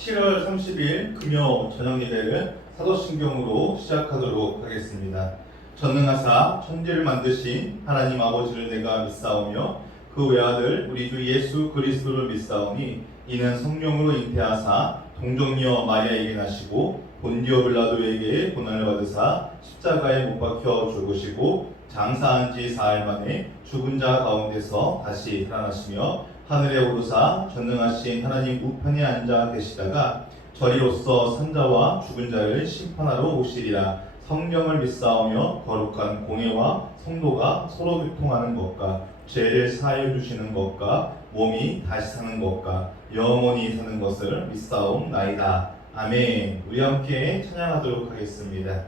7월 30일 금요 저녁 예배를 사도신경으로 시작하도록 하겠습니다. 전능하사 천지를 만드신 하나님 아버지를 내가 믿사오며 그 외아들 우리 주 예수 그리스도를 믿사오니 이는 성령으로 잉태하사 동정녀 마리아에게 나시고 본디오 빌라도에게 고난을 받으사 십자가에 못 박혀 죽으시고 장사한 지 사흘 만에 죽은 자 가운데서 다시 살아나시며 하늘에 오르사 전능하신 하나님 우편에 앉아 계시다가 저리로서 산자와 죽은 자를 심판하러 오시리라. 성령을 믿사오며 거룩한 공예와 성도가 서로 교통하는 것과 죄를 사하여 주시는 것과 몸이 다시 사는 것과 영원히 사는 것을 믿사옵나이다. 아멘. 우리 함께 찬양하도록 하겠습니다.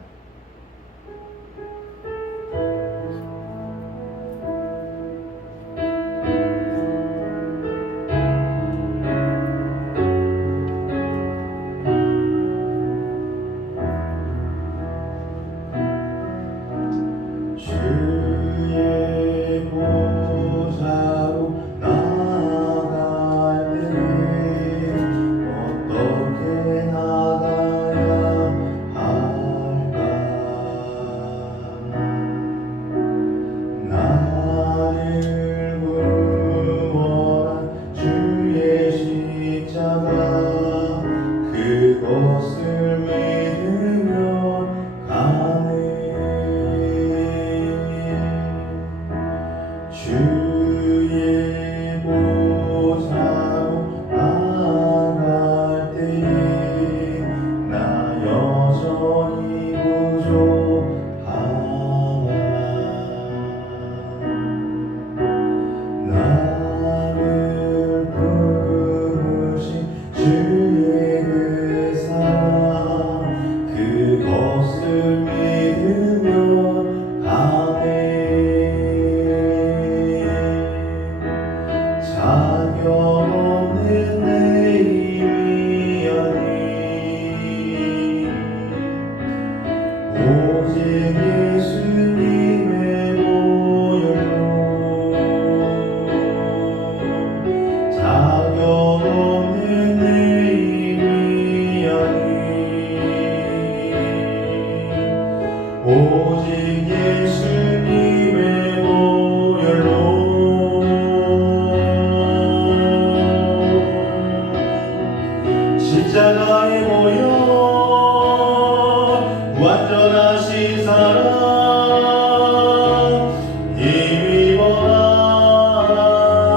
주의 보좌로 나아갈 때 어떻게 나가야 할까? 나를 구원한 주의 십자가 그것을 믿으며 가네. 주의 보좌로 나아갈 때에 나 여전히 부족하나. 나를 부르신 주의 그 사랑 그것을 믿으며 가네. 자격 없는 내 힘이 아니 오직 예수님의 보혈로 자격 없는 내 힘이 아니 오직 예수님의 보혈로 십자가의 보혈 완전하신 사랑 힘입어 나아갑니다.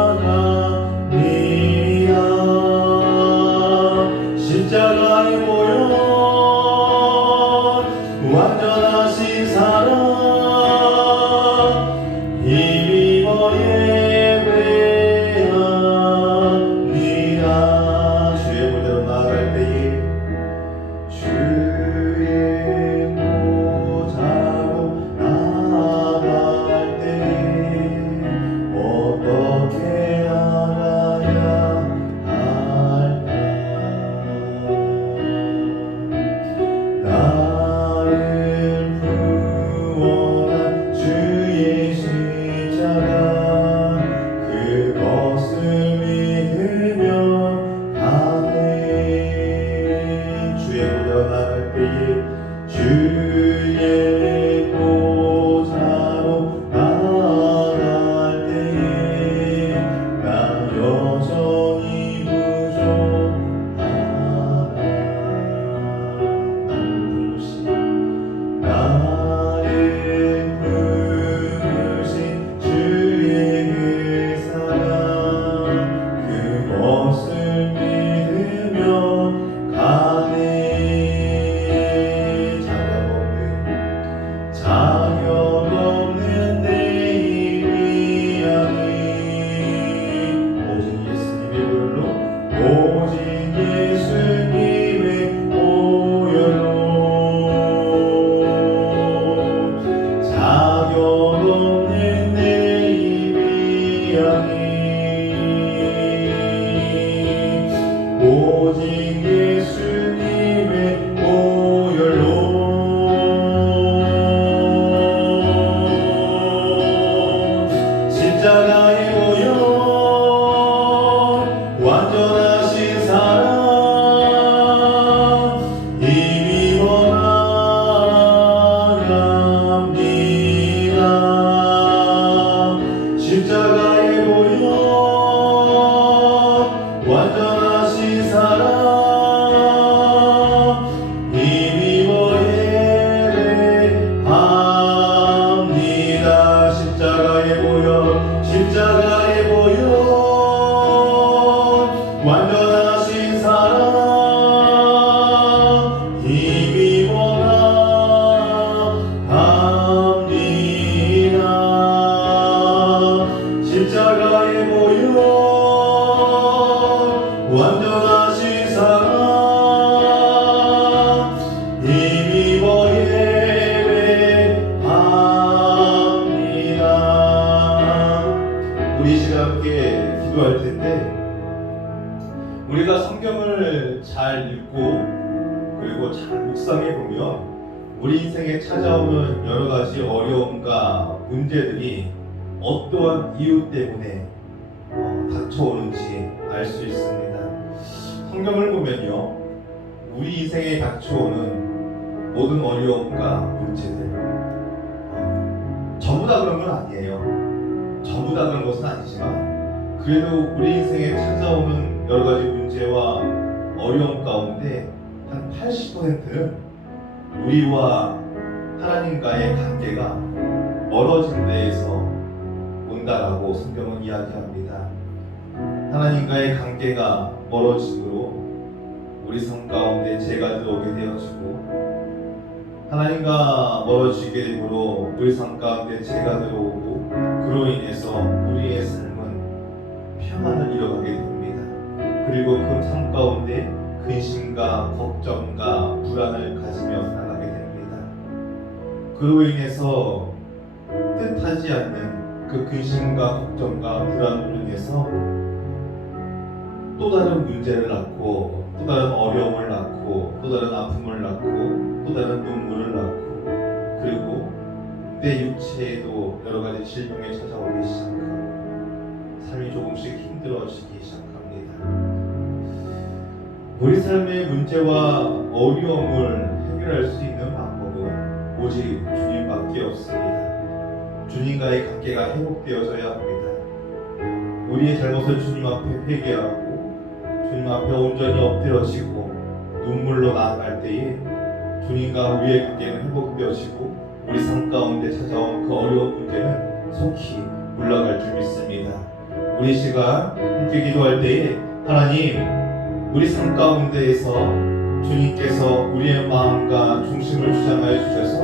우리가 성경을 잘 읽고 그리고 잘 묵상해 보면 우리 인생에 찾아오는 여러 가지 어려움과 문제들이 어떠한 이유 때문에 닥쳐오는지 알 수 있습니다. 성경을 보면요, 우리 인생에 닥쳐오는 모든 어려움과 문제들 전부 다 그런 건 아니에요. 전부 다 그런 것은 아니지만 그래도 우리 인생에 찾아오는 여러 가지 문제와 어려움 가운데 한 80%는 우리와 하나님과의 관계가 멀어진 데에서 온다라고 성경은 이야기합니다. 하나님과의 관계가 멀어짐으로 우리 삶 가운데 죄가 들어오게 되어지고, 하나님과 멀어지게 됨으로 우리 삶 가운데 죄가 들어오고, 그로 인해서 우리의 삶은 평안을 잃어가게 됩니다. 그리고 그 삶 가운데 근심과 걱정과 불안을 가지며 살아가게 됩니다. 그로 인해서 뜻하지 않는 그 근심과 걱정과 불안으로 인해서 또 다른 문제를 낳고, 또 다른 어려움을 낳고, 또 다른 아픔을 낳고, 또 다른 눈물을 낳고, 그리고 내 육체에도 여러 가지 질병이 찾아오기 시작하고 삶이 조금씩 힘들어지기 시작합니다. 우리 삶의 문제와 어려움을 해결할 수 있는 방법은 오직 주님밖에 없습니다. 주님과의 관계가 회복되어져야 합니다. 우리의 잘못을 주님 앞에 회개하고 주님 앞에 온전히 엎드려지고 눈물로 나아갈 때에 주님과 우리의 관계는 회복되어지고 우리 삶 가운데 찾아온 그 어려운 문제는 속히 물러갈 줄 믿습니다. 우리 시간 함께 기도할 때에 하나님, 우리 삶 가운데에서 주님께서 우리의 마음과 중심을 주장하여 주셔서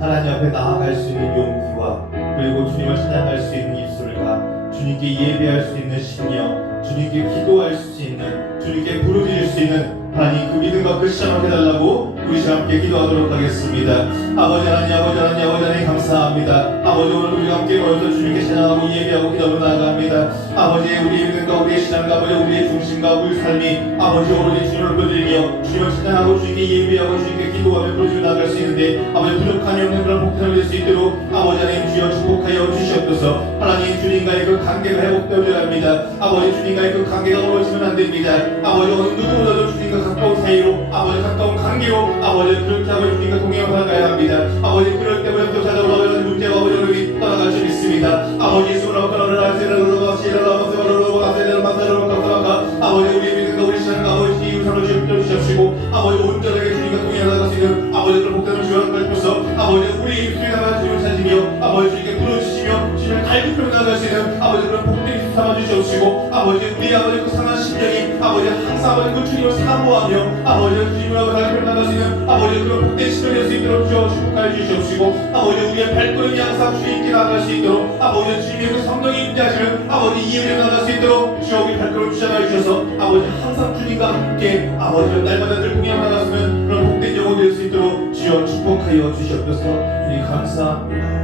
하나님 앞에 나아갈 수 있는 용기와 그리고 주님을 찬양할 수 있는 입술과 주님께 예배할 수 있는 심령, 주님께 기도할 수 있는, 주님께 부르짖을 수 있는 하나님 그 믿음과 그 시간을 해달라고 우리 시간 함께 기도하도록 하겠습니다. 아버지 하나님, 아버지 하나님, 아버지 하나님 감사합니다. 아버지, 오늘 우리가 함께 모여서 주님께 찬양하고 예배하고 기도로 나아갑니다. 아버지, 우리의 믿음과 우리의 신앙과 아버지 우리의 중심과 우리 삶이 아버지 오로지 주님을 부르짖으며 주님을 찬양하고 주님께 예배하고 주님께 기도하며 부르짖어 나아갈 수 있는데 아버지 부족함이 없는 그런 복편을 낼 수 있도록 아버지 하나님 주여 축복하여 주시옵소서. 하나님, 주님과의 그 관계가 회복되어야 합니다. 아버지, 주님과의 그 관계가 멀어지면 안 됩니다. 아버지, 어느 누구보다도 주님과 가까운 사이로 아버지 가까운 관계로 아버지 그렇게 하고 주님과 동행을 살아가야 합니다. 아버지, 그럴 때부터 또 찾아오는 문제와 어려움이 떠나갈 수 있습니다. 아버지, 수로 그러는 아세를 가시라고 세월로 가세를 마사로 가사가 아버지 우리 믿음과 우리 신앙과 아버지 이웃을 주시옵시고 아버지 온전하게 주님과 동행을 나갈 수 있는 아버지 그런 복되는 주여 주옵소서. 아버지 우리 입술에 나가 주님을 찾으며 아버지 주님께 부르짖으며 주님을 갈급하며 나갈 수 있는 아버지 그런 복된 입술 삼아 주시옵시고 아버지 우리 아버지 그 상한 심령이 아버지 항상 아버지 그 주님을 사모하며 아버지 주님을 갈급하며 나갈 수 있는 아버지 그런 복된 심령이 될 수 있도록 주여 축복하여 주시옵시고 아버지 우리의 발걸음이 항상 주님께 나갈 수 있도록 아버지 주님의 그 성령이 임재하시는 아버지 이해를 나갈 수 있도록 주여 우리 발걸음 주장하여 주셔서 아버지 항상 주님과 함께 아버지 날마다 늘 공양 나갔으면 그런 복된 영혼이 될 수 있도록 주여 축복하여 주시옵소서. 우리 감사합니다.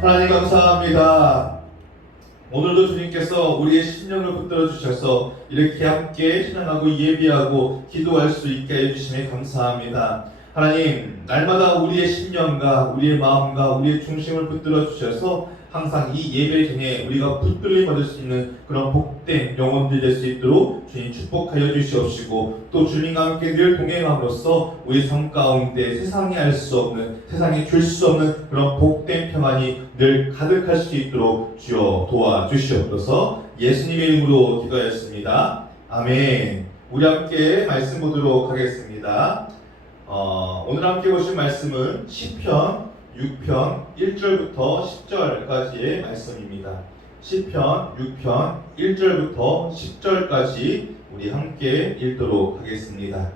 하나님 감사합니다. 오늘도 주님께서 우리의 심령을 붙들어 주셔서 이렇게 함께 신앙하고 예비하고 기도할 수 있게 해주심에 감사합니다. 하나님, 날마다 우리의 심령과 우리의 마음과 우리의 중심을 붙들어 주셔서 항상 이 예배 중에 우리가 붙들림 받을 수 있는 그런 복된 영혼들 될 수 있도록 주님 축복하여 주시옵시고 또 주님과 함께 늘 동행함으로써 우리 삶 가운데 세상이 알 수 없는, 세상이 줄 수 없는 그런 복된 평안이 늘 가득할 수 있도록 주여 도와주시옵소서. 예수님의 이름으로 기도하였습니다. 아멘. 우리 함께 말씀 보도록 하겠습니다. 오늘 함께 보실 말씀은 시편 6편 1절부터 10절까지의 말씀입니다. 시편 6편 1절부터 10절까지 우리 함께 읽도록 하겠습니다.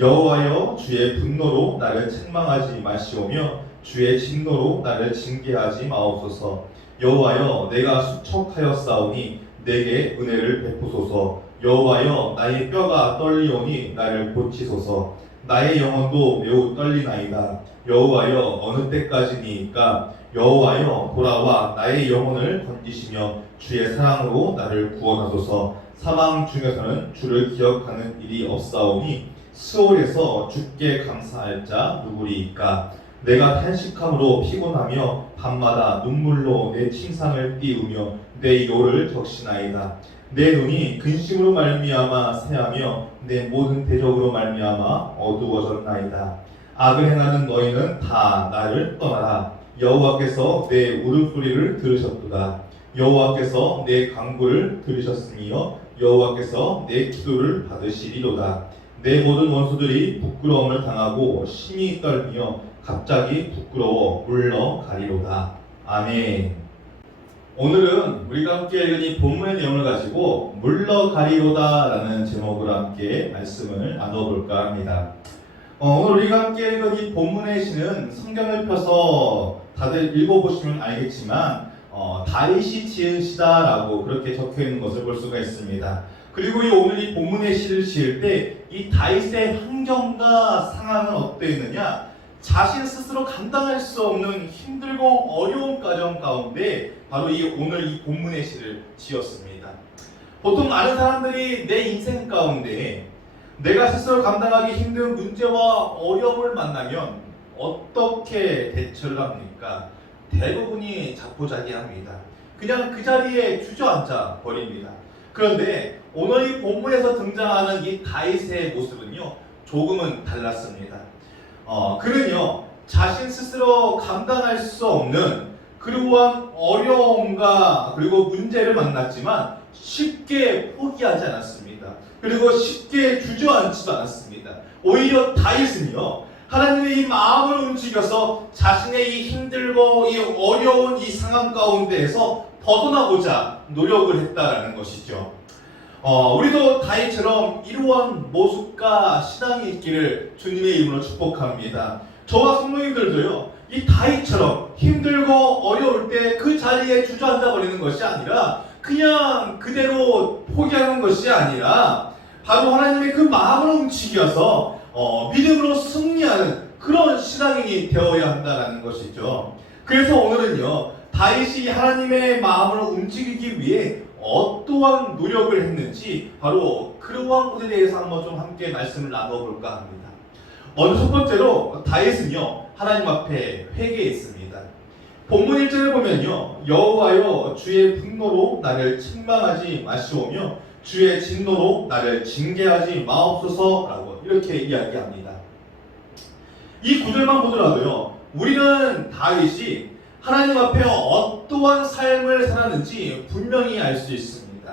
여호와여, 주의 분노로 나를 책망하지 마시오며 주의 진노로 나를 징계하지 마옵소서. 여호와여, 내가 수척하였사오니 내게 은혜를 베푸소서. 여호와여, 나의 뼈가 떨리오니 나를 고치소서. 나의 영혼도 매우 떨리나이다. 여호와여, 어느 때까지니까? 여호와여, 돌아와 나의 영혼을 건지시며 주의 사랑으로 나를 구원하소서. 사망 중에서는 주를 기억하는 일이 없사오니 스올에서 주께 감사할 자 누구리이까. 내가 탄식함으로 피곤하며 밤마다 눈물로 내 침상을 띄우며 내 요를 적시나이다. 내 눈이 근심으로 말미암아 새하며 내 모든 대적으로 말미암아 어두워졌나이다. 악을 행하는 너희는 다 나를 떠나라. 여호와께서 내 울음소리를 들으셨도다. 여호와께서 내 간구를 들으셨으며 여호와께서 내 기도를 받으시리로다. 내 모든 원수들이 부끄러움을 당하고 심히 떨며 갑자기 부끄러워 물러가리로다. 아멘. 오늘은 우리가 함께 읽은 이 본문의 내용을 가지고 물러가리로다 라는 제목으로 함께 말씀을 나눠볼까 합니다. 오늘 우리가 함께 읽은 이 본문의 시는 성경을 펴서 다들 읽어보시면 알겠지만 다윗이 지은 시다라고 그렇게 적혀있는 것을 볼 수가 있습니다. 그리고 오늘 이 본문의 시를 지을 때 이 다윗의 환경과 상황은 어떠했느냐, 자신 스스로 감당할 수 없는 힘들고 어려운 과정 가운데 바로 오늘 이 본문의 시를 지었습니다. 보통 많은 사람들이 내 인생 가운데 내가 스스로 감당하기 힘든 문제와 어려움을 만나면 어떻게 대처를 합니까? 대부분이 자포자기합니다. 그냥 그 자리에 주저앉아 버립니다. 그런데 오늘 이 본문에서 등장하는 이 다윗의 모습은요, 조금은 달랐습니다. 그는요, 자신 스스로 감당할 수 없는 그러한 어려움과 그리고 문제를 만났지만 쉽게 포기하지 않았습니다. 그리고 쉽게 주저앉지도 않았습니다. 오히려 다윗은요, 하나님의 이 마음을 움직여서 자신의 이 힘들고 이 어려운 이 상황 가운데에서 벗어나고자 노력을 했다라는 것이죠. 우리도 다윗처럼 이러한 모습과 신앙이 있기를 주님의 이름으로 축복합니다. 저와 성도님들도요, 이 다윗처럼 힘들고 어려울 때 그 자리에 주저앉아 버리는 것이 아니라 그냥 그대로 포기하는 것이 아니라 바로 하나님의 그 마음을 움직여서 믿음으로 승리하는 그런 신앙인이 되어야 한다는 것이죠. 그래서 오늘은요, 다윗이 하나님의 마음을 움직이기 위해 어떠한 노력을 했는지 바로 그러한 것에 대해서 한번 좀 함께 말씀을 나눠볼까 합니다. 먼저 첫 번째로 다윗은요, 하나님 앞에 회개했습니다. 본문 1절에 보면요, 여호와여 주의 분노로 나를 책망하지 마시오며 주의 진노로 나를 징계하지 마옵소서라고 이렇게 이야기합니다. 이 구절만 보더라도요, 우리는 다윗이 하나님 앞에 어떠한 삶을 살았는지 분명히 알 수 있습니다.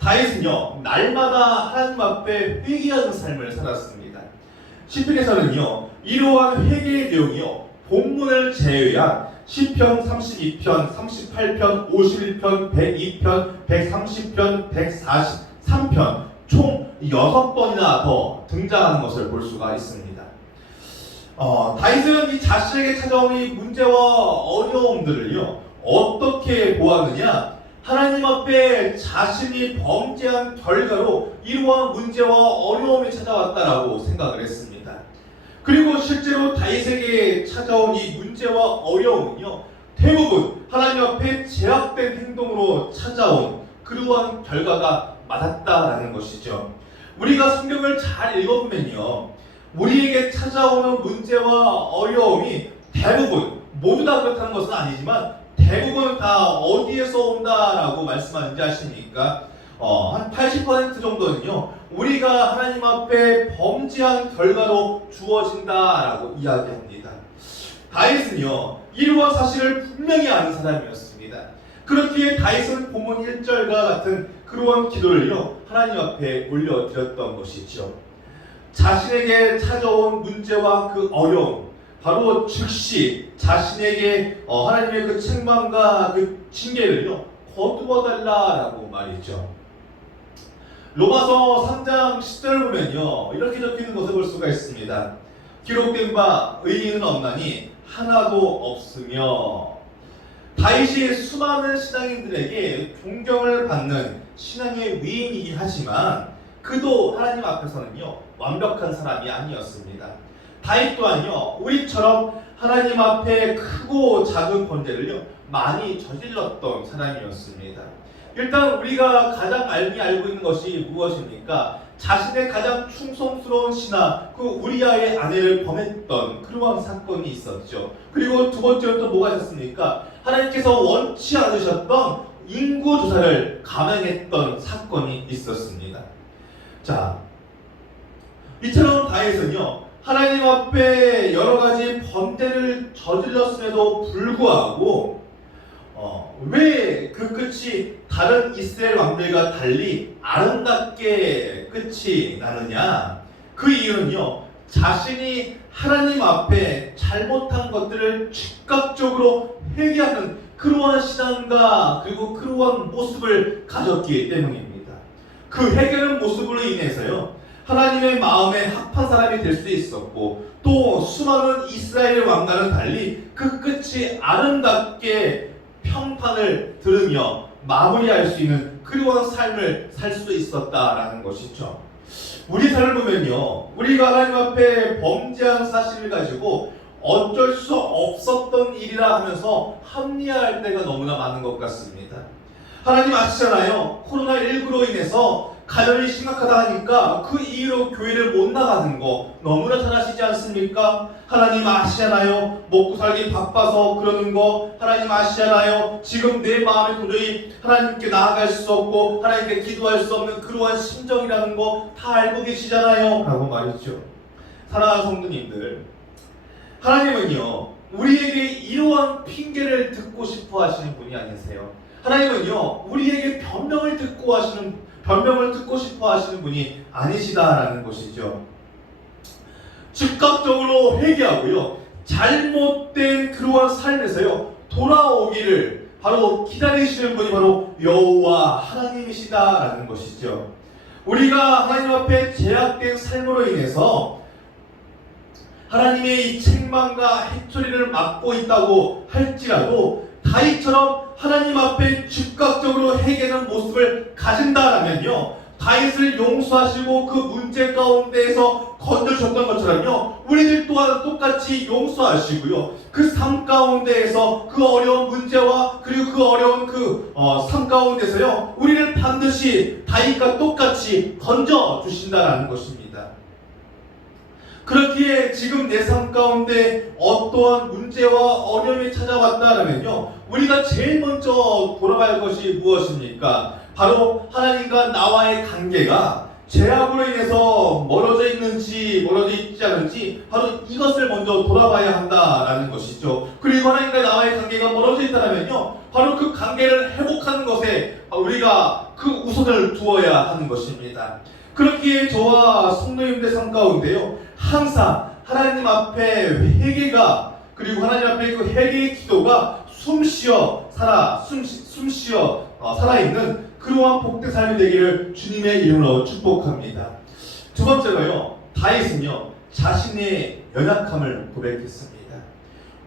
다윗은요, 날마다 하나님 앞에 회개하는 삶을 살았습니다. 시편에서는요, 이러한 회개의 내용이요, 본문을 제외한 시편 32편, 38편, 51편, 102편, 130편, 143편 총 6번이나 더 등장하는 것을 볼 수가 있습니다. 다윗은 이 자신에게 찾아온 이 문제와 어려움들을요, 어떻게 보았느냐? 하나님 앞에 자신이 범죄한 결과로 이러한 문제와 어려움이 찾아왔다라고 생각을 했습니다. 그리고 실제로 다윗에게 찾아온 이 문제와 어려움은요, 대부분 하나님 앞에 제약된 행동으로 찾아온 그러한 결과가 맞았다라는 것이죠. 우리가 성경을 잘 읽어보면요, 우리에게 찾아오는 문제와 어려움이 대부분, 모두 다 그렇다는 것은 아니지만 대부분 다 어디에서 온다라고 말씀하는지 아십니까? 한 80% 정도는요, 우리가 하나님 앞에 범죄한 결과로 주어진다라고 이야기합니다. 다윗은요, 이러한 사실을 분명히 아는 사람이었습니다. 그렇기에 다윗은 본문 1절과 같은 그러한 기도를요, 하나님 앞에 올려드렸던 것이죠. 자신에게 찾아온 문제와 그 어려움, 바로 즉시 자신에게 하나님의 그 책망과 그 징계를요, 거두어달라라고 말이죠. 로마서 3장 10절을 보면요, 이렇게 적혀있는 것을 볼 수가 있습니다. 기록된 바 의인은 없나니 하나도 없으며. 다윗이 수많은 신앙인들에게 존경을 받는 신앙의 위인이긴 하지만 그도 하나님 앞에서는요, 완벽한 사람이 아니었습니다. 다윗 또한요, 우리처럼 하나님 앞에 크고 작은 범죄를요, 많이 저질렀던 사람이었습니다. 일단 우리가 가장 많이 알고 있는 것이 무엇입니까? 자신의 가장 충성스러운 신하 그 우리아의 아내를 범했던 그러한 사건이 있었죠. 그리고 두 번째로 또 뭐가 있었습니까? 하나님께서 원치 않으셨던 인구조사를 감행했던 사건이 있었습니다. 자, 이처럼 다윗은요 하나님 앞에 여러 가지 범죄를 저질렀음에도 불구하고 왜 그 끝이 다른 이스라엘 왕들과 달리 아름답게 끝이 나느냐? 그 이유는요 자신이 하나님 앞에 잘못한 것들을 즉각적으로 회개하는 그러한 신앙과 그리고 그러한 모습을 가졌기 때문입니다. 그 회개하는 모습으로 인해서요 하나님의 마음에 합한 사람이 될 수 있었고 또 수많은 이스라엘 왕과는 달리 그 끝이 아름답게 평판을 들으며 마무리할 수 있는 그러한 삶을 살 수 있었다라는 것이죠. 우리 삶을 보면요 우리가 하나님 앞에 범죄한 사실을 가지고 어쩔 수 없었던 일이라 하면서 합리화할 때가 너무나 많은 것 같습니다. 하나님 아시잖아요. 코로나19로 인해서 가련이 심각하다 하니까 그 이유로 교회를 못 나가는 거 너무나 잘 아시지 않습니까? 하나님 아시잖아요. 먹고 살기 바빠서 그러는 거 하나님 아시잖아요. 지금 내 마음에 도저히 하나님께 나아갈 수 없고 하나님께 기도할 수 없는 그러한 심정이라는 거 다 알고 계시잖아요 라고 말했죠. 사랑하는 성도님들, 하나님은요 우리에게 이러한 핑계를 듣고 싶어 하시는 분이 아니세요. 하나님은요 우리에게 변명을 듣고 싶어 하시는 분이 아니시다라는 것이죠. 즉각적으로 회개하고요 잘못된 그러한 삶에서요 돌아오기를 바로 기다리시는 분이 바로 여호와 하나님이시다라는 것이죠. 우리가 하나님 앞에 제약된 삶으로 인해서 하나님의 이 책망과 해초리를 맡고 있다고 할지라도 다윗처럼 하나님 앞에 즉각적으로 회개하는 모습을 가진다라면요 다윗을 용서하시고 그 문제 가운데에서 건져주셨던 것처럼요 우리들 또한 똑같이 용서하시고요 그 삶 가운데에서 그 어려운 문제와 그리고 그 어려운 삶 가운데서요 우리를 반드시 다윗과 똑같이 건져주신다라는 것입니다. 그렇기에 지금 내 삶 가운데 어떠한 문제와 어려움이 찾아왔다면요 우리가 제일 먼저 돌아갈 것이 무엇입니까? 바로 하나님과 나와의 관계가 죄악으로 인해서 멀어져 있는지 멀어져 있지 않은지 바로 이것을 먼저 돌아봐야 한다라는 것이죠. 그리고 하나님과 나와의 관계가 멀어져 있다면요 바로 그 관계를 회복하는 것에 우리가 그 우선을 두어야 하는 것입니다. 그렇기에 저와 성도님들 삶 가운데요 항상 하나님 앞에 회개가 그리고 하나님 앞에 그 회개의 기도가 숨쉬어 살아있는 그러한 복된 삶이 되기를 주님의 이름으로 축복합니다. 두 번째로요 다윗은요 자신의 연약함을 고백했습니다.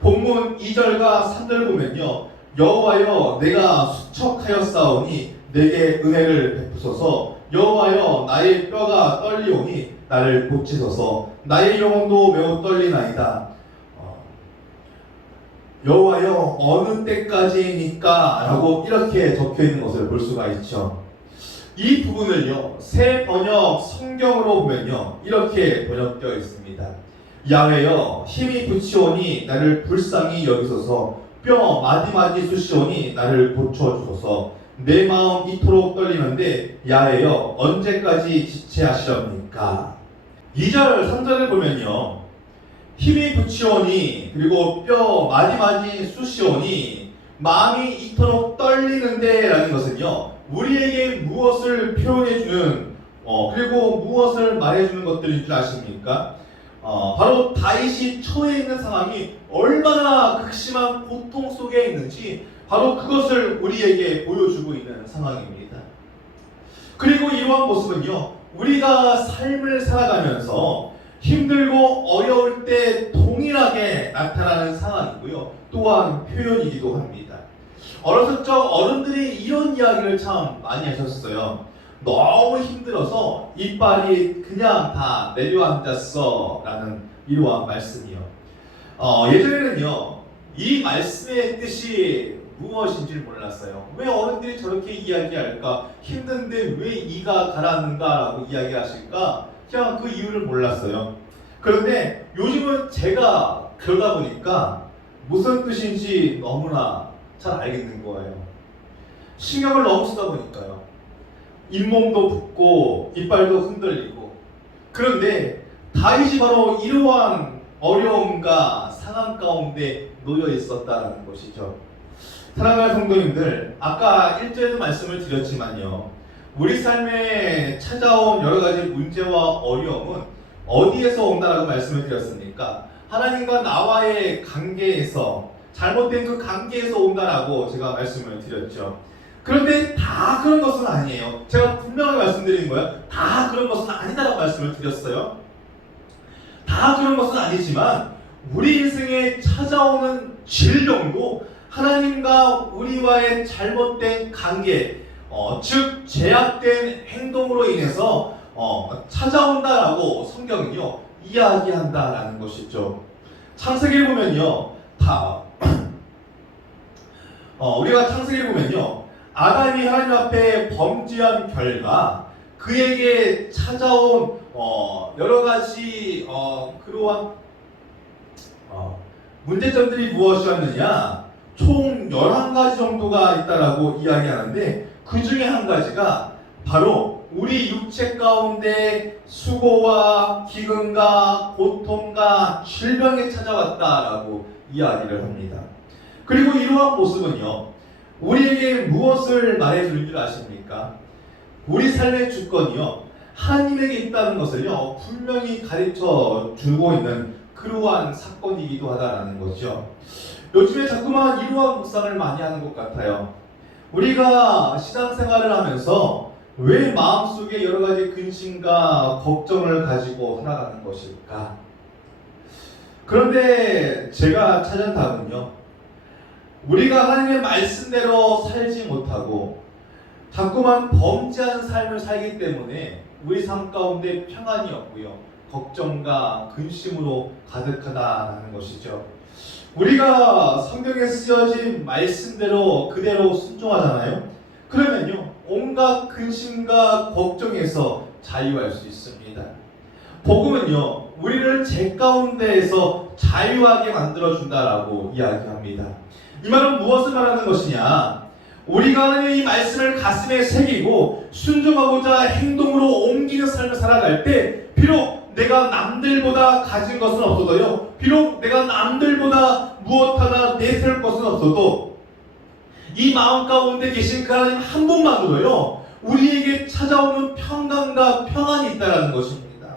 본문 2절과 3절을 보면요 여호와여 내가 수척하였사오니 내게 은혜를 베푸소서 여호와여 나의 뼈가 떨리오니 나를 고치소서 나의 영혼도 매우 떨리나이다. 여호와여 어느 때까지니까 라고 이렇게 적혀있는 것을 볼 수가 있죠. 이 부분을요 새 번역 성경으로 보면요 이렇게 번역되어 있습니다. 야훼여 힘이 붙이오니 나를 불쌍히 여기소서 뼈 마디마디 쑤시오니 나를 고쳐주소서 내 마음 이토록 떨리는데 야훼여 언제까지 지체하시렵니까? 2절 3절을 보면요 힘이 붙이오니 그리고 뼈 마디마디 쑤시오니 마음이 이토록 떨리는데 라는 것은요 우리에게 무엇을 표현해주는 그리고 무엇을 말해주는 것들인 줄 아십니까? 바로 다윗이 처해 있는 상황이 얼마나 극심한 고통 속에 있는지 바로 그것을 우리에게 보여주고 있는 상황입니다. 그리고 이러한 모습은요 우리가 삶을 살아가면서 힘들고 어려울 때 동일하게 나타나는 상황이고요 또한 표현이기도 합니다. 어렸을 적 어른들이 이런 이야기를 참 많이 하셨어요. 너무 힘들어서 이빨이 그냥 다 내려앉았어 라는 이러한 말씀이요. 예전에는요 이 말씀의 뜻이 무엇인지를 몰랐어요. 왜 어른들이 저렇게 이야기할까? 힘든데 왜 이가 가라앉는가라고 이야기하실까? 그냥 그 이유를 몰랐어요. 그런데 요즘은 제가 그러다 보니까 무슨 뜻인지 너무나 잘 알겠는 거예요. 신경을 너무 쓰다 보니까요. 잇몸도 붓고 이빨도 흔들리고. 그런데 다윗이 바로 이러한 어려움과 상황 가운데 놓여 있었다는 것이죠. 사랑하는 성도님들, 아까 1절에도 말씀을 드렸지만요, 우리 삶에 찾아온 여러 가지 문제와 어려움은 어디에서 온다라고 말씀을 드렸습니까? 하나님과 나와의 관계에서, 잘못된 그 관계에서 온다라고 제가 말씀을 드렸죠. 그런데 다 그런 것은 아니에요. 제가 분명히 말씀드린 거예요. 다 그런 것은 아니다라고 말씀을 드렸어요. 다 그런 것은 아니지만 우리 인생에 찾아오는 질병도 하나님과 우리와의 잘못된 관계, 즉 제약된 행동으로 인해서 찾아온다라고 성경은요 이야기한다라는 것이죠. 창세기를 보면요, 우리가 창세기를 보면요, 아담이 하나님 앞에 범죄한 결과 그에게 찾아온 여러 가지 그러한 문제점들이 무엇이었느냐, 총 11가지 정도가 있다라고 이야기하는데 그 중에 한 가지가 바로 우리 육체 가운데 수고와 기근과 고통과 질병이 찾아왔다라고 이야기를 합니다. 그리고 이러한 모습은요, 우리에게 무엇을 말해줄 줄 아십니까? 우리 삶의 주권이요, 하나님에게 있다는 것을요 분명히 가르쳐 주고 있는 그러한 사건이기도 하다라는 거죠. 요즘에 자꾸만 이러한 묵상을 많이 하는 것 같아요. 우리가 신앙생활을 하면서 왜 마음속에 여러 가지 근심과 걱정을 가지고 살아가는 것일까? 그런데 제가 찾은 답은요, 우리가 하나님의 말씀대로 살지 못하고 자꾸만 범죄한 삶을 살기 때문에 우리 삶 가운데 평안이 없고요, 걱정과 근심으로 가득하다는 것이죠. 우리가 성경에 쓰여진 말씀대로 그대로 순종하잖아요. 그러면요, 온갖 근심과 걱정에서 자유할 수 있습니다. 복음은요, 우리를 죄 가운데에서 자유하게 만들어준다라고 이야기합니다. 이 말은 무엇을 말하는 것이냐? 우리가 하나님의 이 말씀을 가슴에 새기고 순종하고자 행동으로 옮기는 삶을 살아갈 때 비록 내가 남들보다 가진 것은 없어도요, 비록 내가 남들보다 무엇 하나 내세울 것은 없어도 이 마음 가운데 계신 그 하나님 한 분만으로요 우리에게 찾아오는 평강과 평안이 있다는 것입니다.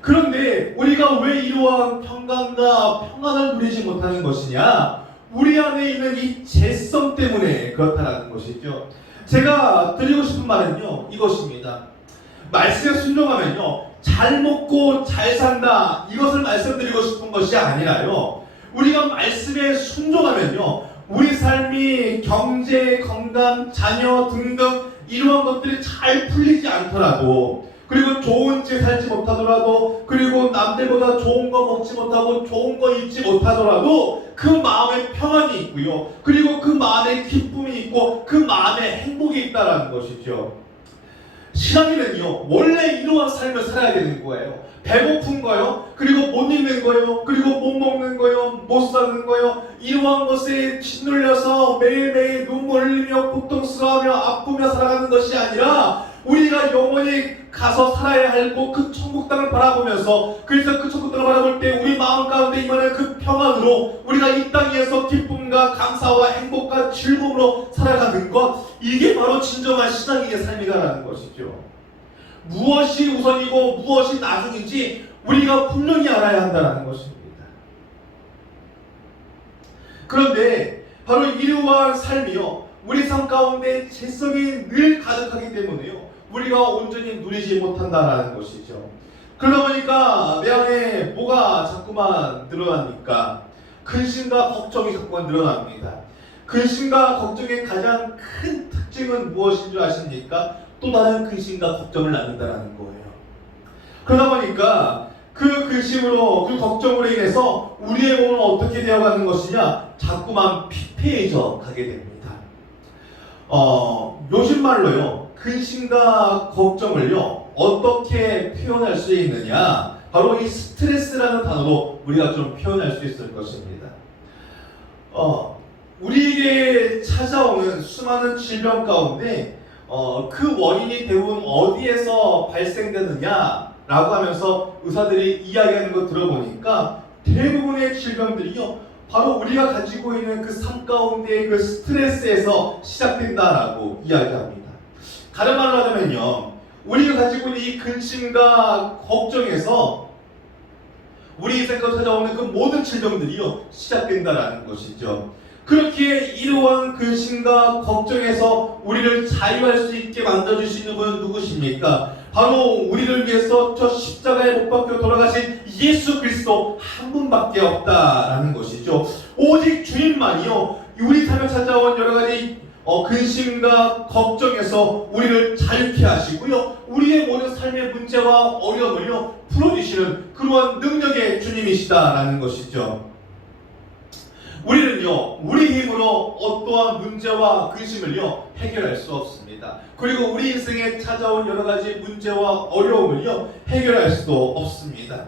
그런데 우리가 왜 이러한 평강과 평안을 누리지 못하는 것이냐? 우리 안에 있는 이 죄성 때문에 그렇다는 것이죠. 제가 드리고 싶은 말은요 이것입니다. 말씀에 순종하면요 잘 먹고 잘 산다, 이것을 말씀드리고 싶은 것이 아니라요, 우리가 말씀에 순종하면요 우리 삶이 경제, 건강, 자녀 등등 이러한 것들이 잘 풀리지 않더라도, 그리고 좋은 집 살지 못하더라도, 그리고 남들보다 좋은 거 먹지 못하고 좋은 거 입지 못하더라도 그 마음에 평안이 있고요, 그리고 그 마음에 기쁨이 있고 그 마음에 행복이 있다는 것이죠. 신앙인은요 원래 이러한 삶을 살아야 되는 거예요. 배고픈 거요, 그리고 못 입는 거요, 그리고 못 먹는 거요, 못 사는 거요, 이러한 것에 짓눌려서 매일매일 눈물 흘리며 고통스러워하며 아프며 살아가는 것이 아니라 우리가 영원히 가서 살아야 할 곳 그 천국 땅을 바라보면서, 그래서 그 천국 땅을 바라볼 때 우리 마음 가운데 임하는 그 평안으로 우리가 이 땅에서 기쁨과 감사와 행복과 즐거움으로 살아가는 것, 이게 바로 진정한 신앙인의 삶이다라는 것이죠. 무엇이 우선이고 무엇이 나중인지 우리가 분명히 알아야 한다는 것입니다. 그런데 바로 이러한 삶이요 우리 삶 가운데 죄성이 늘 가득하기 때문에요 우리가 온전히 누리지 못한다는 것이죠. 그러다 보니까 내 안에 뭐가 자꾸만 늘어납니까? 근심과 걱정이 자꾸만 늘어납니다. 근심과 걱정의 가장 큰 특징은 무엇인 줄 아십니까? 또 다른 근심과 걱정을 낳는다는 거예요. 그러다 보니까 그 근심으로, 그 걱정으로 인해서 우리의 몸은 어떻게 되어가는 것이냐? 자꾸만 피폐해져 가게 됩니다. 요즘 말로요, 근심과 걱정을요, 어떻게 표현할 수 있느냐? 바로 이 스트레스라는 단어로 우리가 좀 표현할 수 있을 것입니다. 우리에게 찾아오는 수많은 질병 가운데 그 원인이 대부분 어디에서 발생되느냐라고 하면서 의사들이 이야기하는 거 들어보니까 대부분의 질병들이요, 바로 우리가 가지고 있는 그 삶 가운데의 그 스트레스에서 시작된다라고 이야기합니다. 다른 말로 하자면요, 우리가 가지고 있는 이 근심과 걱정에서 우리 인생과 찾아오는 그 모든 질병들이요, 시작된다라는 것이죠. 그렇게 이러한 근심과 걱정에서 우리를 자유할 수 있게 만들어주시는 분은 누구십니까? 바로 우리를 위해서 저 십자가에 못 박혀 돌아가신 예수 그리스도 한 분밖에 없다라는 것이죠. 오직 주님만이요, 우리 삶에 찾아온 여러 가지 근심과 걱정에서 우리를 자유케 하시고요, 우리의 모든 삶의 문제와 어려움을요, 풀어주시는 그러한 능력의 주님이시다라는 것이죠. 우리는요, 우리 힘으로 어떠한 문제와 근심을요, 해결할 수 없습니다. 그리고 우리 인생에 찾아온 여러 가지 문제와 어려움을요, 해결할 수도 없습니다.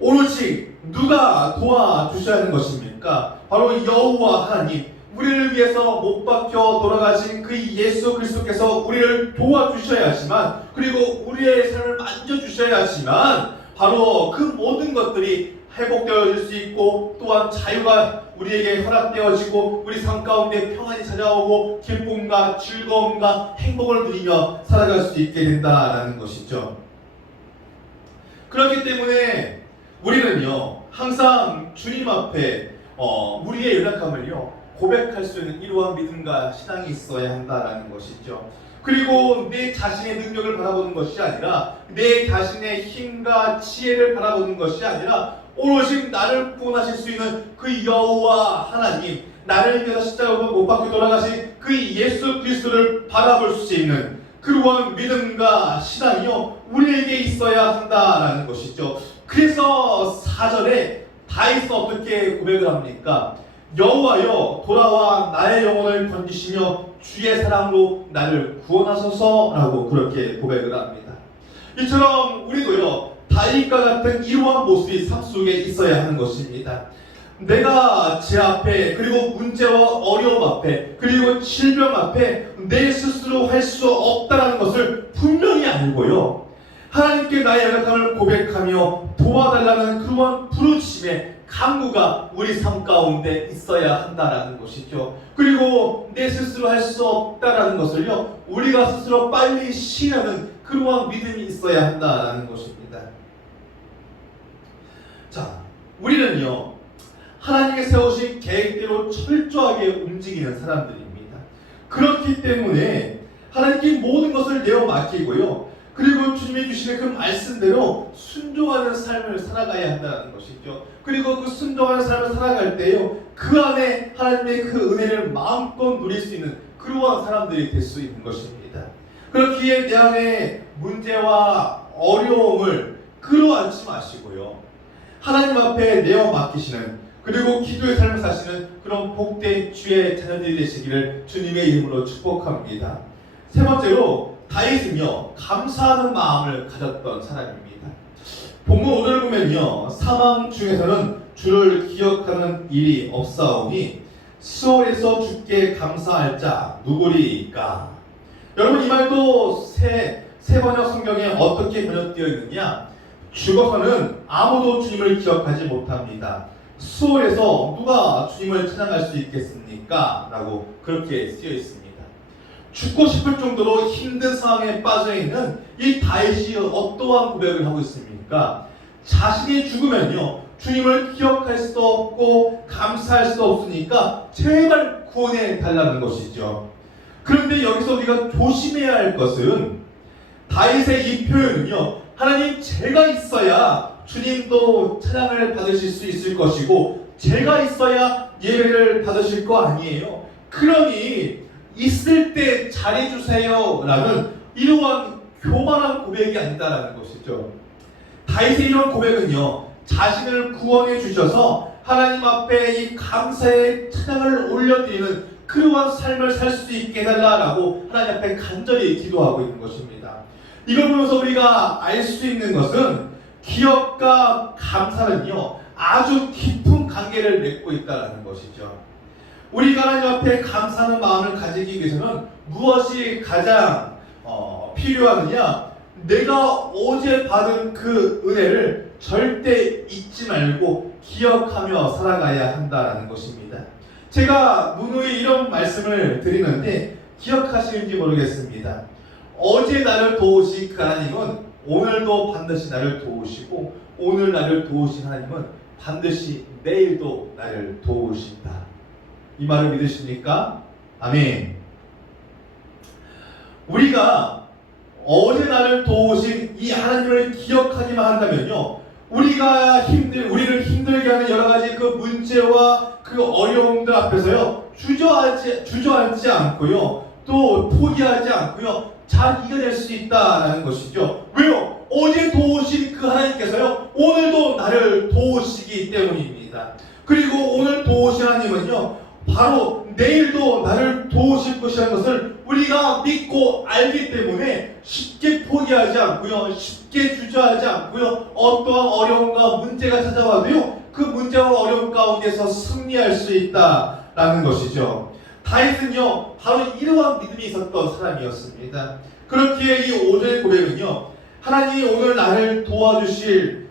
오로지 누가 도와주셔야 하는 것입니까? 바로 여호와 하나님, 우리를 위해서 못 박혀 돌아가신 그 예수 그리스도께서 우리를 도와주셔야 하지만, 그리고 우리의 삶을 만져주셔야 하지만, 바로 그 모든 것들이 회복되어질 수 있고, 또한 자유가 우리에게 허락되어지고, 우리 삶 가운데 평안이 찾아오고 기쁨과 즐거움과 행복을 누리며 살아갈 수 있게 된다라는 것이죠. 그렇기 때문에 우리는요, 항상 주님 앞에 우리의 연약함을요, 고백할 수 있는 이러한 믿음과 신앙이 있어야 한다라는 것이죠. 그리고 내 자신의 능력을 바라보는 것이 아니라, 내 자신의 힘과 지혜를 바라보는 것이 아니라, 오롯이 나를 구원하실 수 있는 그 여호와 하나님, 나를 위해서 십자가로 못 박혀 돌아가신 그 예수 그리스도를 바라볼 수 있는 그러한 믿음과 신앙이요, 우리에게 있어야 한다라는 것이죠. 그래서 4절에 다윗은 어떻게 고백을 합니까? 여호와여, 돌아와 나의 영혼을 건지시며 주의 사랑으로 나를 구원하소서라고 그렇게 고백을 합니다. 이처럼 우리도요, 다윗과 같은 이러한 모습이 삶 속에 있어야 하는 것입니다. 내가 제 앞에, 그리고 문제와 어려움 앞에, 그리고 질병 앞에 내 스스로 할 수 없다는 것을 분명히 알고요, 하나님께 나의 연약함을 고백하며 도와달라는 그러한 부르심의 간구가 우리 삶 가운데 있어야 한다는 것이죠. 그리고 내 스스로 할 수 없다는 것을요, 우리가 스스로 빨리 시인하는 그러한 믿음이 있어야 한다는 것입니다. 자, 우리는요, 하나님이 세우신 계획대로 철저하게 움직이는 사람들입니다. 그렇기 때문에 하나님께 모든 것을 내어 맡기고요, 그리고 주님이 주시는 그 말씀대로 순종하는 삶을 살아가야 한다는 것이죠. 그리고 그 순종하는 삶을 살아갈 때요, 그 안에 하나님의 그 은혜를 마음껏 누릴 수 있는 그러한 사람들이 될 수 있는 것입니다. 그렇기에 내 안에 문제와 어려움을 끌어안지 마시고요, 하나님 앞에 내어 맡기시는, 그리고 기도의 삶을 사시는 그런 복된 주의 자녀들이 되시기를 주님의 이름으로 축복합니다. 세 번째로, 다윗은요, 감사하는 마음을 가졌던 사람입니다. 본문 5절을 보면요, 사망 중에서는 주를 기억하는 일이 없사오니 수월에서 주께 감사할 자 누구리까? 여러분, 이 말도 새 번역 성경에 어떻게 번역되어 있느냐? 죽어서는 아무도 주님을 기억하지 못합니다. 수월에서 누가 주님을 찬양할 수 있겠습니까? 라고 그렇게 쓰여 있습니다. 죽고 싶을 정도로 힘든 상황에 빠져있는 이 다윗이 어떠한 고백을 하고 있습니까? 자신이 죽으면요, 주님을 기억할 수도 없고 감사할 수도 없으니까 제발 구원해 달라는 것이죠. 그런데 여기서 우리가 조심해야 할 것은, 다윗의 이 표현은요, 하나님, 제가 있어야 주님도 찬양을 받으실 수 있을 것이고, 제가 있어야 예배를 받으실 거 아니에요. 그러니 있을 때 잘해주세요 라는 이러한 교만한 고백이 아니다라는 것이죠. 다윗의 이런 고백은요, 자신을 구원해 주셔서 하나님 앞에 이 감사의 찬양을 올려드리는 그러한 삶을 살 수 있게 해달라고 하나님 앞에 간절히 기도하고 있는 것입니다. 이걸 보면서 우리가 알 수 있는 것은 기업과 감사는요 아주 깊은 관계를 맺고 있다는 것이죠. 우리가 하나님 앞에 감사하는 마음을 가지기 위해서는 무엇이 가장 필요하느냐? 내가 어제 받은 그 은혜를 절대 잊지 말고 기억하며 살아가야 한다는 것입니다. 제가 누누이 이런 말씀을 드리는데 기억하시는지 모르겠습니다. 어제 나를 도우신 그 하나님은 오늘도 반드시 나를 도우시고, 오늘 나를 도우신 하나님은 반드시 내일도 나를 도우신다. 이 말을 믿으십니까? 아멘. 우리가 어제 나를 도우신 이 하나님을 기억하기만 한다면요, 우리를 힘들게 하는 여러 가지 그 문제와 그 어려움들 앞에서요 주저앉지 않고요, 또 포기하지 않고요, 잘 이겨낼 수 있다라는 것이죠. 왜요? 어제 도우신 그 하나님께서요 오늘도 나를 도우시기 때문입니다. 그리고 오늘 도우신 하나님은요 바로 내일도 나를 도우실 것이라는 것을 우리가 믿고 알기 때문에 쉽게 포기하지 않고요, 쉽게 주저하지 않고요, 어떠한 어려움과 문제가 찾아와도요 그 문제와 어려움 가운데서 승리할 수 있다라는 것이죠. 다윗은요 바로 이러한 믿음이 있었던 사람이었습니다. 그렇기에 이 5절 고백은요, 하나님이 오늘 나를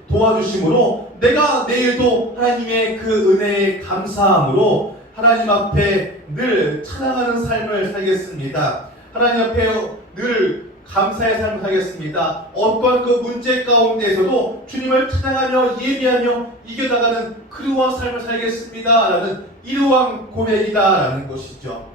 도와주심으로 내가 내일도 하나님의 그 은혜에 감사함으로 하나님 앞에 늘 찬양하는 삶을 살겠습니다. 하나님 앞에 늘 감사의 삶을 살겠습니다. 어떤 그 문제 가운데에서도 주님을 찬양하며 예배하며 이겨나가는 그러한 삶을 살겠습니다 라는 이러한 고백이다라는 것이죠.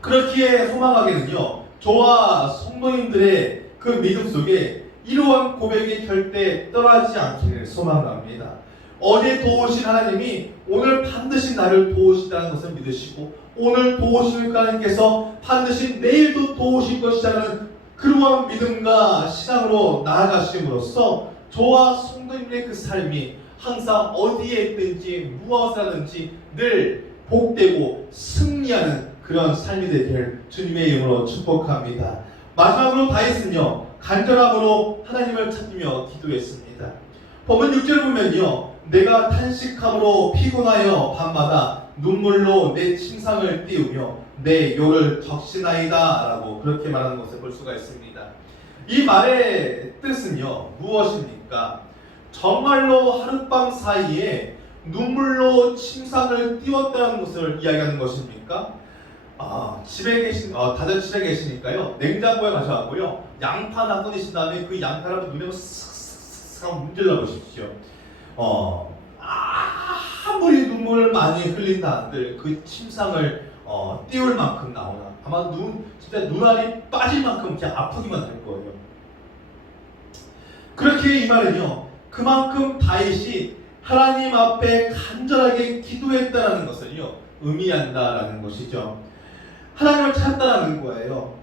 그렇기에 소망하게는요, 저와 성도님들의 그 믿음 속에 이러한 고백이 절대 떠나지 않기를 소망합니다. 어제 도우신 하나님이 오늘 반드시 나를 도우신다는 것을 믿으시고, 오늘 도우실 하나님께서 반드시 내일도 도우실 것이라는 그러한 믿음과 신앙으로 나아가심으로써 저와 성도님의 그 삶이 항상 어디에 있든지 무엇을 하든지 늘 복되고 승리하는 그런 삶이 되기를 주님의 이름으로 축복합니다. 마지막으로 다윗은요 간절함으로 하나님을 찾으며 기도했습니다. 본문 6절 보면요, 내가 탄식함으로 피곤하여 밤마다 눈물로 내 침상을 띄우며 내 요를 적시나이다 라고 그렇게 말하는 것을 볼 수가 있습니다. 이 말의 뜻은요 무엇입니까? 정말로 하룻밤 사이에 눈물로 침상을 띄웠다는 것을 이야기하는 것입니까? 다들 집에 계시니까요 냉장고에 가셔갖고요 양파 하나 꺼내신 다음에 그 양파를 한번 눈에 싹 문질러 보십시오. 아무리 눈물을 많이 흘린다 한들 그 침상을 띄울 만큼 나오나, 아마 진짜 눈알이 빠질 만큼 그냥 아프기만 할 거예요. 그렇게 이 말은요 그만큼 다윗이 하나님 앞에 간절하게 기도했다는 것을요 의미한다라는 것이죠. 하나님을 찾았다는 거예요.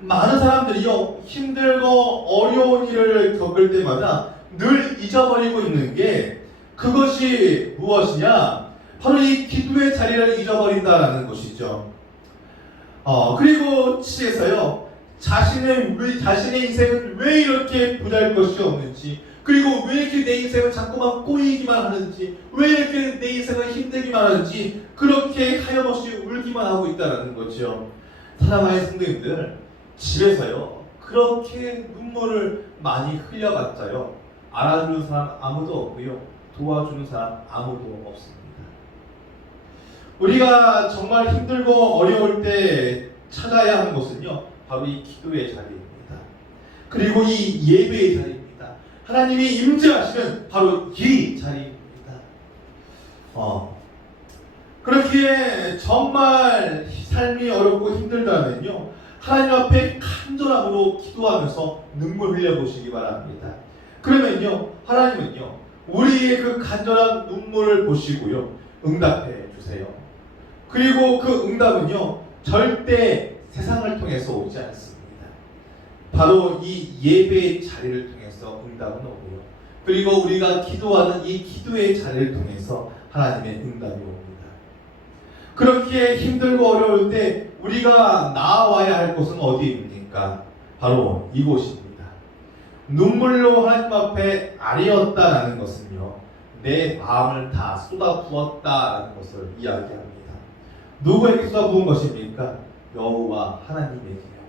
많은 사람들이요 힘들고 어려운 일을 겪을 때마다 늘 잊어버리고 있는 게 그것이 무엇이냐? 바로 이 기도의 자리를 잊어버린다라는 것이죠. 그리고 치에서요 자신의 인생은 왜 이렇게 보잘것이 없는지, 그리고 왜 이렇게 내 인생은 자꾸만 꼬이기만 하는지, 왜 이렇게 내 인생은 힘들기만 하는지 그렇게 하염없이 울기만 하고 있다는 거죠. 사랑하는 성도님들, 집에서요 그렇게 눈물을 많이 흘려봤자요 알아주는 사람 아무도 없고요 도와주는 사람 아무도 없습니다. 우리가 정말 힘들고 어려울 때 찾아야 하는 것은요 바로 이 기도의 자리입니다. 그리고 이 예배의 자리입니다. 하나님이 임재하시는 바로 이 자리입니다. 그렇기에 정말 삶이 어렵고 힘들다면요 하나님 앞에 간절함으로 기도하면서 눈물 흘려보시기 바랍니다. 그러면요 하나님은요 우리의 그 간절한 눈물을 보시고요 응답해 주세요. 그리고 그 응답은요 절대 세상을 통해서 오지 않습니다. 바로 이 예배의 자리를 통해서 응답은 오고요 그리고 우리가 기도하는 이 기도의 자리를 통해서 하나님의 응답이 옵니다. 그렇게 힘들고 어려울 때 우리가 나아와야 할 곳은 어디입니까? 바로 이곳입니다. 눈물로 하나님 앞에 아뢰었다라는 것은요, 내 마음을 다 쏟아부었다라는 것을 이야기합니다. 누구에게 쏟아부은 것입니까? 여호와 하나님에게요.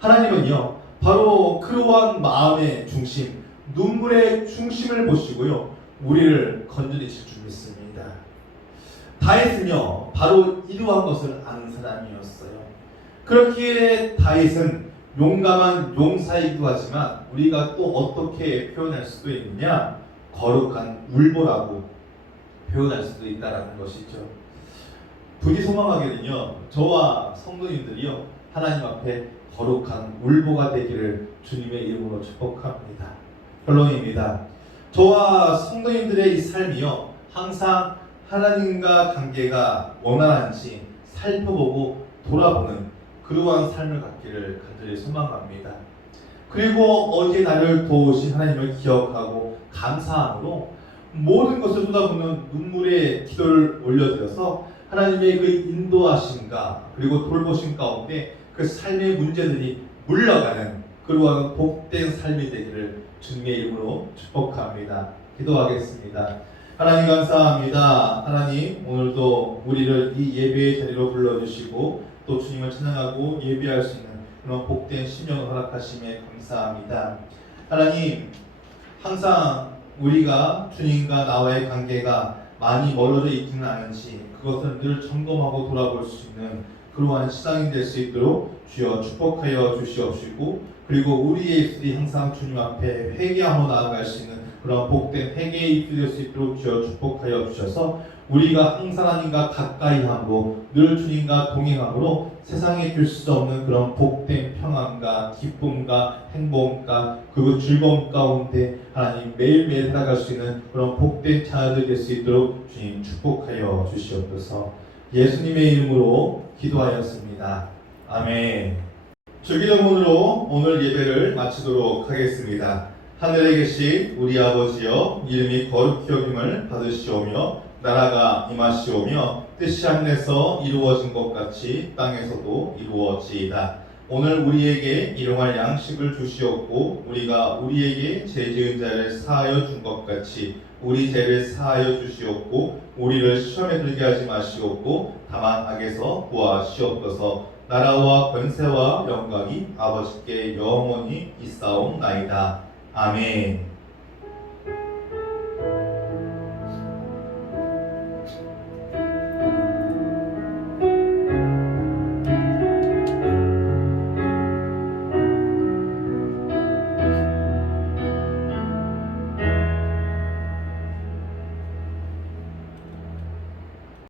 하나님은요, 바로 그러한 마음의 중심, 눈물의 중심을 보시고요, 우리를 건져내실 줄 믿습니다. 다윗은요, 바로 이러한 것을 아는 사람이었어요. 그렇기에 다윗은 용감한 용사이기도 하지만 우리가 또 어떻게 표현할 수도 있느냐? 거룩한 울보라고 표현할 수도 있다는 것이죠. 부디 소망하기는요, 저와 성도님들이요, 하나님 앞에 거룩한 울보가 되기를 주님의 이름으로 축복합니다. 결론입니다. 저와 성도님들의 이 삶이요, 항상 하나님과 관계가 원활한지 살펴보고 돌아보는 그러한 삶을 갖기를 간절히 소망합니다. 그리고 어제 나를 도우신 하나님을 기억하고 감사함으로 모든 것을 쏟아붓는 눈물의 기도를 올려드려서 하나님의 그 인도하심과 그리고 돌보심 가운데 그 삶의 문제들이 물러가는 그러한 복된 삶이 되기를 주님의 이름으로 축복합니다. 기도하겠습니다. 하나님 감사합니다. 하나님, 오늘도 우리를 이 예배의 자리로 불러주시고 또 주님을 찬양하고 예배할 수 있는 그런 복된 심령을 허락하심에 감사합니다. 하나님, 항상 우리가 주님과 나와의 관계가 많이 멀어져 있지는 않은지 그것을 늘 점검하고 돌아볼 수 있는 그러한 시간이 될 수 있도록 주여 축복하여 주시옵시고, 그리고 우리의 입술이 항상 주님 앞에 회개하며 나아갈 수 있는 그런 복된 회개의 입술이 될 수 있도록 주여 축복하여 주셔서 우리가 항상 하나님과 가까이 하고 늘 주님과 동행함으로 세상에 줄 수 없는 그런 복된 평안과 기쁨과 행복과 그리고 즐거움 가운데 하나님 매일매일 살아갈 수 있는 그런 복된 자녀들 될 수 있도록 주님 축복하여 주시옵소서. 예수님의 이름으로 기도하였습니다. 아멘. 주기도문으로 오늘 예배를 마치도록 하겠습니다. 하늘에 계신 우리 아버지여, 이름이 거룩히 여김을 받으시오며 나라가 임하시오며 뜻이 하늘에서 이루어진 것 같이 땅에서도 이루어지이다. 오늘 우리에게 일용할 양식을 주시옵고 우리가 우리에게 죄 지은 자를 사하여 준 것 같이 우리 죄를 사하여 주시옵고 우리를 시험에 들게 하지 마시옵고 다만 악에서 구하시옵소서. 나라와 권세와 영광이 아버지께 영원히 있사옵나이다. 아멘.